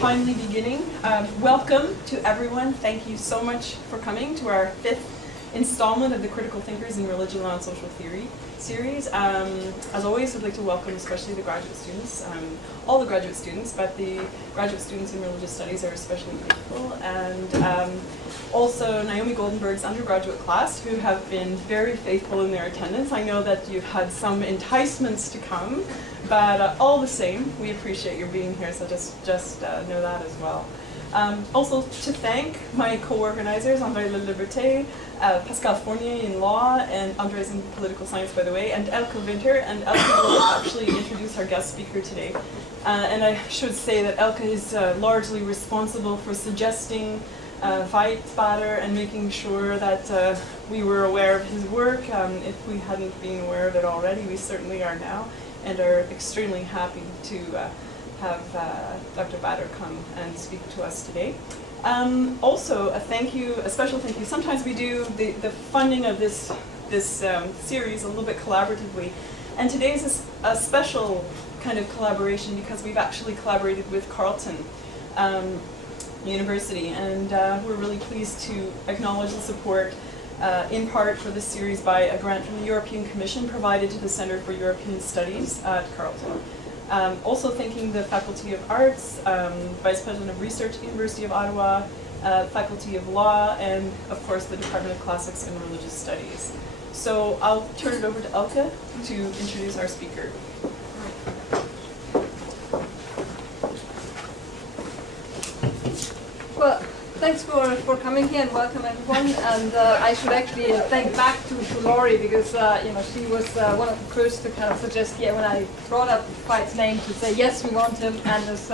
timely beginning. Welcome to everyone. Thank you so much for coming to our 5th installment of the Critical Thinkers in Religion, Law and Social Theory series. As always, I'd like to welcome especially the graduate students, all the graduate students, but the graduate students in religious studies are especially grateful, and also Naomi Goldenberg's undergraduate class, who have been very faithful in their attendance. I know that you've had some enticements to come, but all the same, we appreciate your being here, so just know that as well. Also to thank my co-organizers, André Le Liberté, Pascal Fournier in law, and Andres in political science, by the way, and Elke Winter. And Elke will actually introduce our guest speaker today. And I should say that Elke is largely responsible for suggesting Veit Bader and making sure that we were aware of his work. If we hadn't been aware of it already, we certainly are now, and are extremely happy to have Dr. Bader come and speak to us today. Also, a special thank you. Sometimes we do the funding of this series a little bit collaboratively, and today is a special kind of collaboration because we've actually collaborated with Carleton University, and we're really pleased to acknowledge the support in part for this series by a grant from the European Commission provided to the Center for European Studies at Carleton. Also thanking the Faculty of Arts, Vice President of Research at the University of Ottawa, Faculty of Law, and of course the Department of Classics and Religious Studies. So I'll turn it over to Elke to introduce our speaker. Well, thanks for coming here and welcome everyone. And I should actually thank back to Laurie, because she was one of the first to kind of suggest, when I brought up Veit's name, to say yes, we want him, and is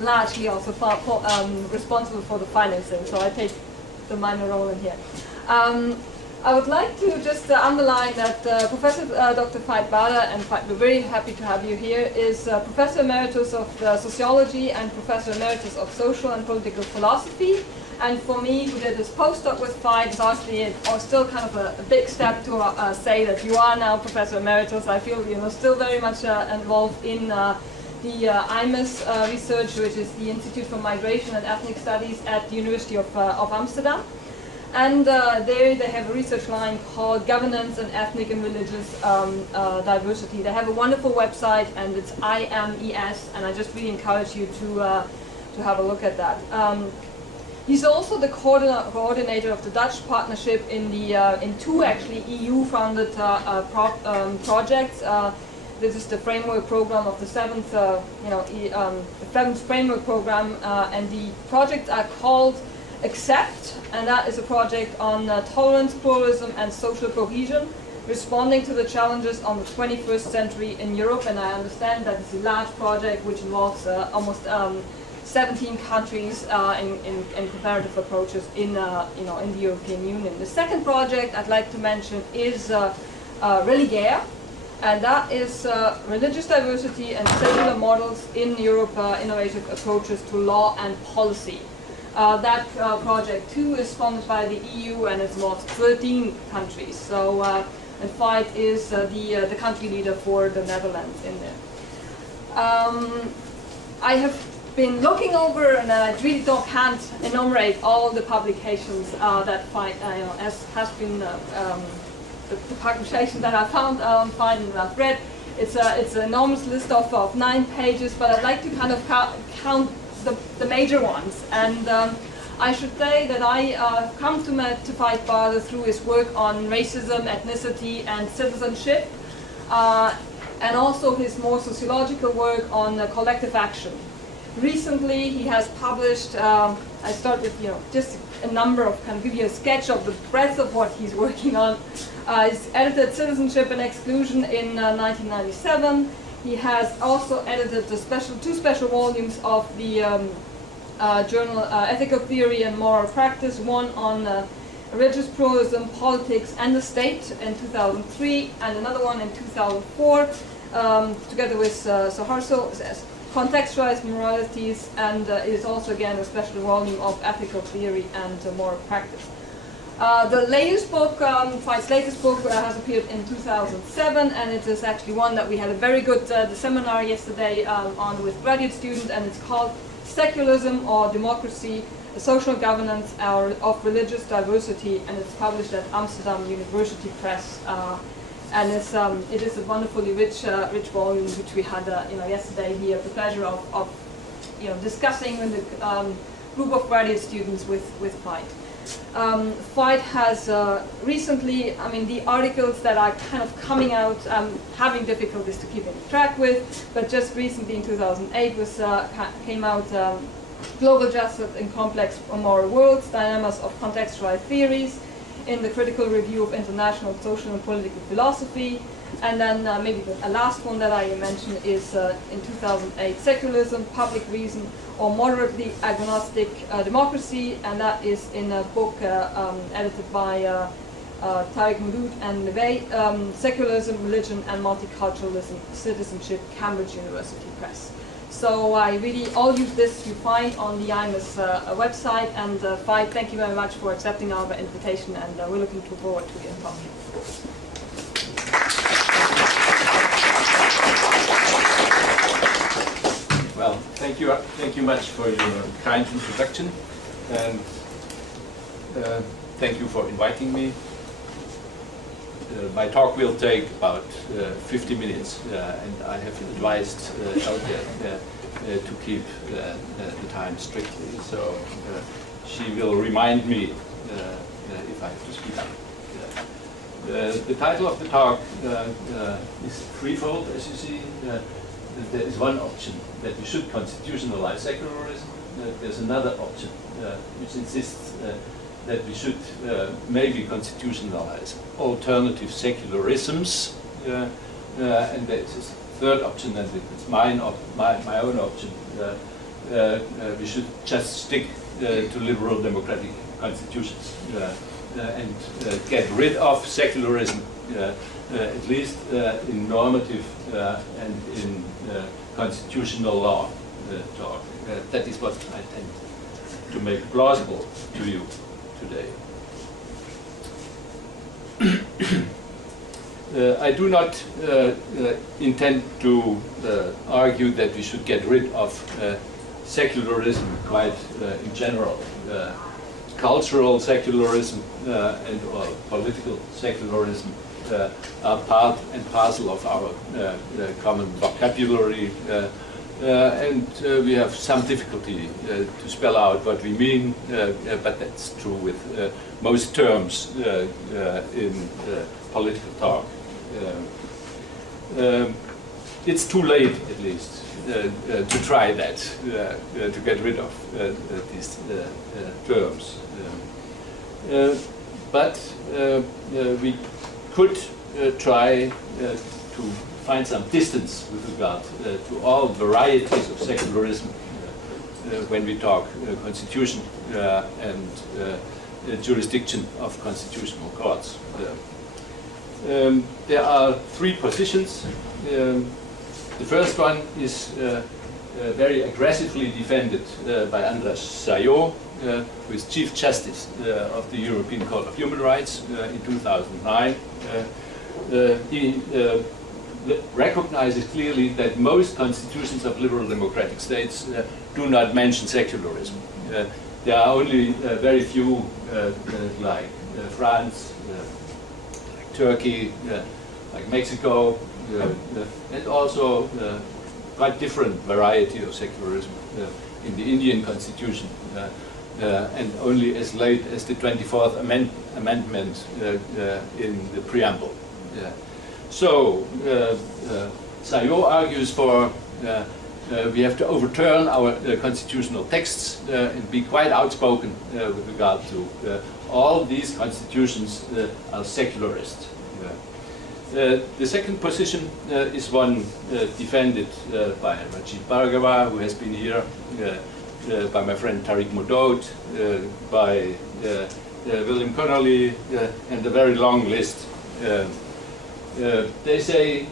largely also responsible for the financing. So I take the minor role in here. I would like to just underline that Professor Dr. Veit Bader, and we're very happy to have you here, is Professor Emeritus of Sociology and Professor Emeritus of Social and Political Philosophy. And for me, who did this postdoc with Veit, it's actually still kind of a big step to say that you are now Professor Emeritus. I feel still very much involved in the IMES research, which is the Institute for Migration and Ethnic Studies at the University of Amsterdam. And there they have a research line called Governance and Ethnic and Religious Diversity. They have a wonderful website, and it's IMES, and I just really encourage you to have a look at that. He's also the coordinator of the Dutch partnership in two actually EU-funded projects. This is the framework program of the seventh framework program, and the projects are called Accept, and that is a project on tolerance, pluralism, and social cohesion, responding to the challenges on the 21st century in Europe. And I understand that it's a large project which involves almost 17 countries in comparative approaches in the European Union. The second project I'd like to mention is Religare, and that is religious diversity and secular models in Europe, innovative approaches to law and policy. That project too is funded by the EU, and it involves 13 countries. So, and Veit is the country leader for the Netherlands in there. I have been looking over, and I really can't enumerate all the publications that Veit has been the publication that I found on Veit and I've read. It's an enormous list of 9 pages, but I'd like to kind of count the major ones. And I should say that I come to Veit Bader through his work on racism, ethnicity, and citizenship, and also his more sociological work on collective action. Recently, he has published, I start with just a number of, kind of give you a sketch of the breadth of what he's working on. He's edited Citizenship and Exclusion in 1997. He has also edited the two special volumes of the journal Ethical Theory and Moral Practice, one on religious pluralism, politics, and the state in 2003, and another one in 2004, together with Soharto, Contextualized Moralities, and is also again a special volume of Ethical Theory and Moral Practice. The latest book, Veit's latest book, has appeared in 2007, and it is actually one that we had a very good seminar yesterday on with graduate students, and it's called Secularism or Democracy, a Social Governance of Religious Diversity, and it's published at Amsterdam University Press. And it is a wonderfully rich volume, which we had yesterday here, the pleasure of discussing with the group of graduate students with Veit. Veit has recently, the articles that are kind of coming out, having difficulties to keep in track with, but just recently in 2008 came out Global Justice in Complex Moral Worlds, Dilemmas of Contextualized Theories, in the Critical Review of International Social and Political Philosophy. And then maybe the last one that I mentioned is in 2008, Secularism, Public Reason, or Moderately Agnostic Democracy, and that is in a book edited by Tariq Moudoud and Veit, Secularism, Religion and Multiculturalism, Citizenship, Cambridge University Press. So I really, all of this you find on the IMAS website, and Veit, thank you very much for accepting our invitation, and we're looking forward to your talk. Well, thank you much for your kind introduction, and thank you for inviting me. My talk will take about 50 minutes, and I have advised Elke to keep the time strictly. So she will remind me if I have to speak up. The title of the talk is threefold, as you see. There is one option, that we should constitutionalize secularism. There's another option which insists that we should maybe constitutionalize alternative secularisms, and there's a third option, and it's my own option. We should just stick to liberal democratic constitutions and get rid of secularism, at least in normative and in constitutional law talk. That is what I tend to make plausible to you today. I do not intend to argue that we should get rid of secularism quite in general. Cultural secularism and or political secularism are part and parcel of our common vocabulary, and we have some difficulty to spell out what we mean, but that's true with most terms in political talk. It's too late, at least, to try that, to get rid of these terms. But we could try to find some distance with regard to all varieties of secularism when we talk constitution and jurisdiction of constitutional courts. There are three positions. The first one is very aggressively defended by András Sajó, who is Chief Justice of the European Court of Human Rights in 2009. He recognizes clearly that most constitutions of liberal democratic states do not mention secularism. There are only very few, like France, like Turkey, like Mexico, and also quite different variety of secularism in the Indian constitution, and only as late as the 24th amendment in the preamble. So Sajó argues for we have to overturn our constitutional texts and be quite outspoken with regard to all these constitutions are secularist. The second position is one defended by Veit Bader, who has been here, by my friend Tariq Moudoud, by William Connolly, and a very long list. They say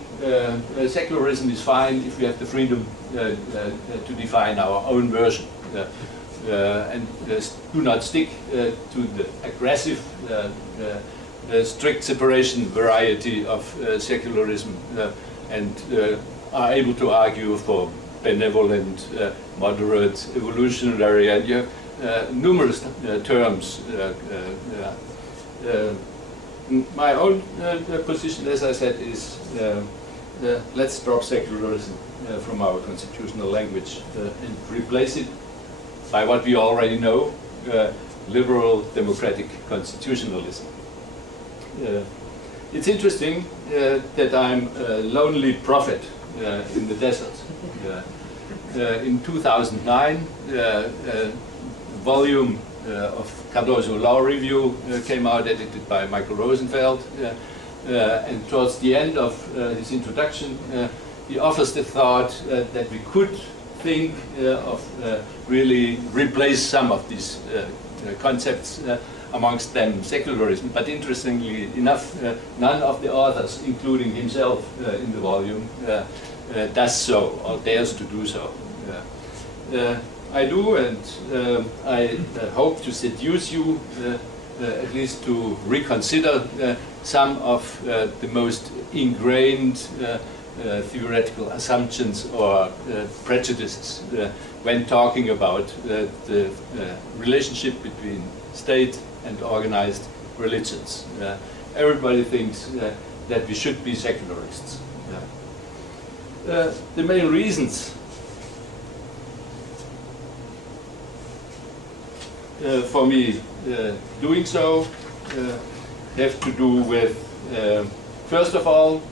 secularism is fine if we have the freedom to define our own version, and do not stick to the aggressive strict separation variety of secularism, and are able to argue for benevolent, moderate, evolutionary, and you have numerous terms. My own position, as I said, is let's drop secularism from our constitutional language and replace it by what we already know, liberal democratic constitutionalism. It's interesting that I'm a lonely prophet in the desert. In 2009, a volume of Cardozo Law Review came out, edited by Michael Rosenfeld, and towards the end of his introduction, he offers the thought that we could think of really replace some of these concepts, amongst them secularism, but interestingly enough, none of the authors, including himself in the volume, does so or dares to do so. I do, and I hope to seduce you at least to reconsider some of the most ingrained theoretical assumptions or prejudices when talking about the relationship between state and organized religions. Everybody thinks that we should be secularists. The main reasons for me doing so have to do with, first of all,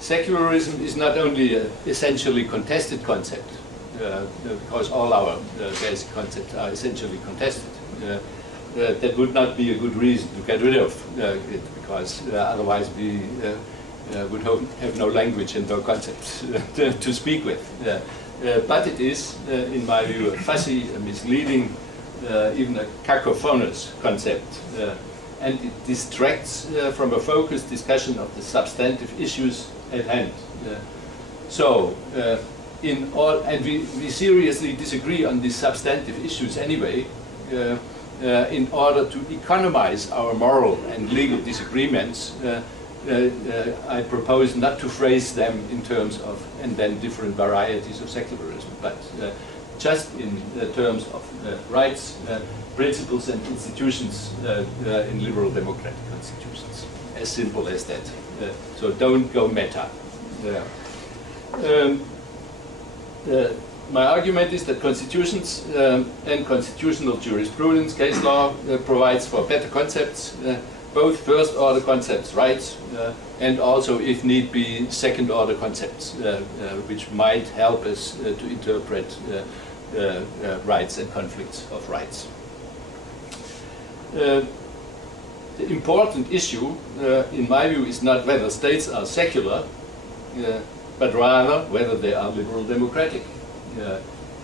secularism is not only an essentially contested concept, because all our basic concepts are essentially contested. That would not be a good reason to get rid of it, because otherwise we would have no language and no concepts to speak with. But it is, in my view, a fuzzy, a misleading, even a cacophonous concept, and it distracts from a focused discussion of the substantive issues at hand. And we seriously disagree on these substantive issues anyway, in order to economize our moral and legal disagreements, I propose not to phrase them in terms of and then different varieties of secularism, but just in terms of rights, principles and institutions in liberal democratic constitutions. As simple as that. So don't go meta. My argument is that constitutions and constitutional jurisprudence, case law, provides for better concepts, both first-order concepts, rights, and also, if need be, second-order concepts, which might help us to interpret rights and conflicts of rights. The important issue, in my view, is not whether states are secular, but rather whether they are liberal democratic.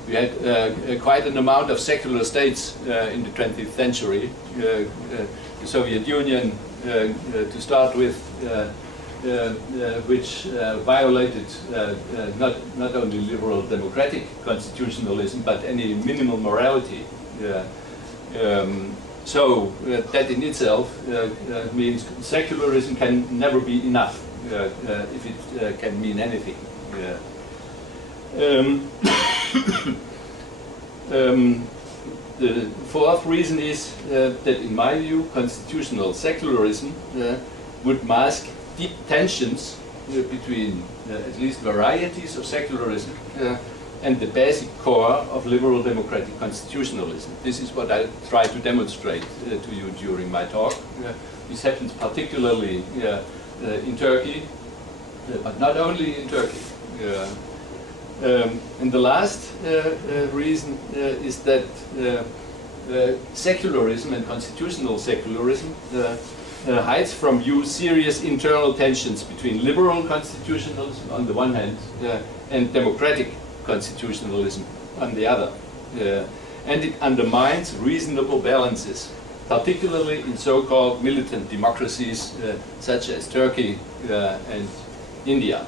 We had quite an amount of secular states in the 20th century. The Soviet Union, to start with, which violated not only liberal democratic constitutionalism, but any minimal morality. So that in itself means secularism can never be enough if it can mean anything. The fourth reason is that, in my view, constitutional secularism would mask deep tensions between at least varieties of secularism and the basic core of liberal democratic constitutionalism. This is what I try to demonstrate to you during my talk. This happens particularly in Turkey, but not only in Turkey. And the last reason is that secularism and constitutional secularism hides from view serious internal tensions between liberal constitutionalism on the one hand and democratic constitutionalism on the other. And it undermines reasonable balances, particularly in so-called militant democracies such as Turkey and India.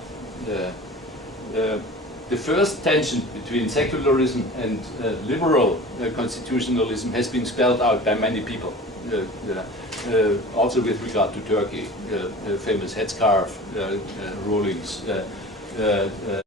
The first tension between secularism and liberal constitutionalism has been spelled out by many people, also with regard to Turkey, famous headscarf rulings,